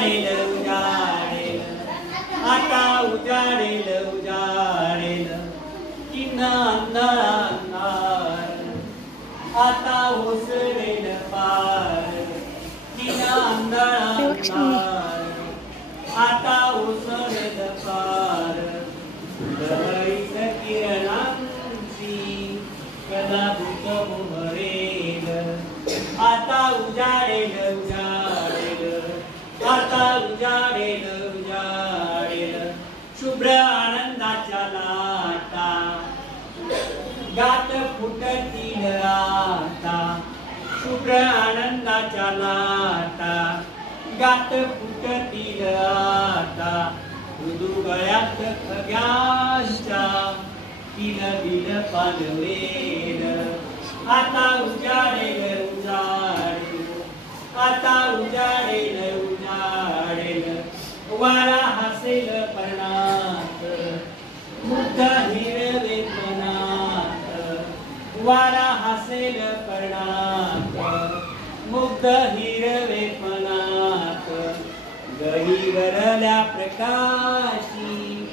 उजाडेल उजाडेल आता उजाडेल उजाडेल किन अंधार अंधार आता ओसरेल पार किन अंधार अंधार आता ओसरेल पार लहरीत किरणांची कलाभूत उमरेल आता उजाडेल उजाडेल आता उजाडेल उजाडेल शुभ्र आनंदाच्या लाटा गात फुटतील आता शुभ्र आनंदाच्या लाटा गात फुटतील आता मृदू गळ्यात खग्यांच्या तिल बिल पालवेल आता उजाडेल उजाडेल आता उजाडेल उजाडेल वारा हसेल पर्णात मुग्ध हिरवे मनात वारा हसेल पर्णात मुग्ध हिरवे मनात दहीवरल्या प्रकाशी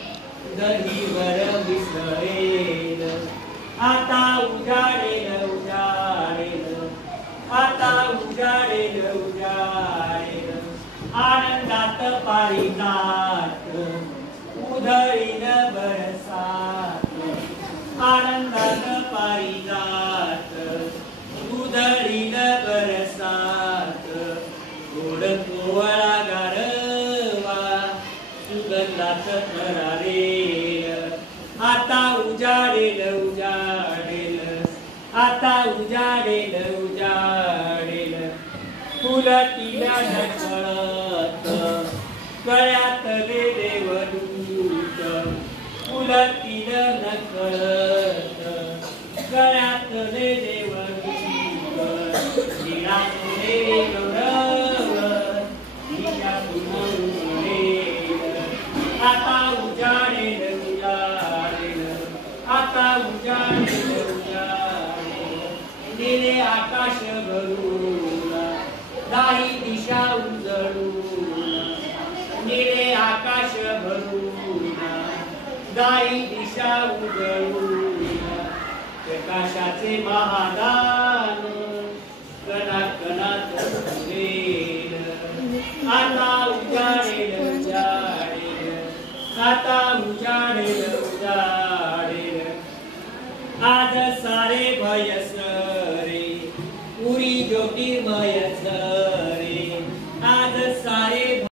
दहीवर विसरेल आता उजाडेल उजाडेल आता उजाडेल उजाडेल आनंदात पारिजात उधळीन बरसात आनंदात पारिजात उधळीन बरसात गोड कोवळा गारवा सुगंधात भरारेल आता उजाडेल उजाडेल आता उजाडेल उजाडेल फुलतील ढकळत गळ्यातले देवदूत फुलतील नकळत गळ्यातले देवदूत निराशे गौरव आता उजाडेल उजाडेल आता उजाडेल उजाडेल निळे आकाश भरून दाही दिशा उजळून निळे आकाश भरून दाही दिशा उजळून प्रकाशाचे महादान कणाकणात फुलेल आता उजाडेल उजाडेल आता उजाडेल उजाडेल आज सारे भय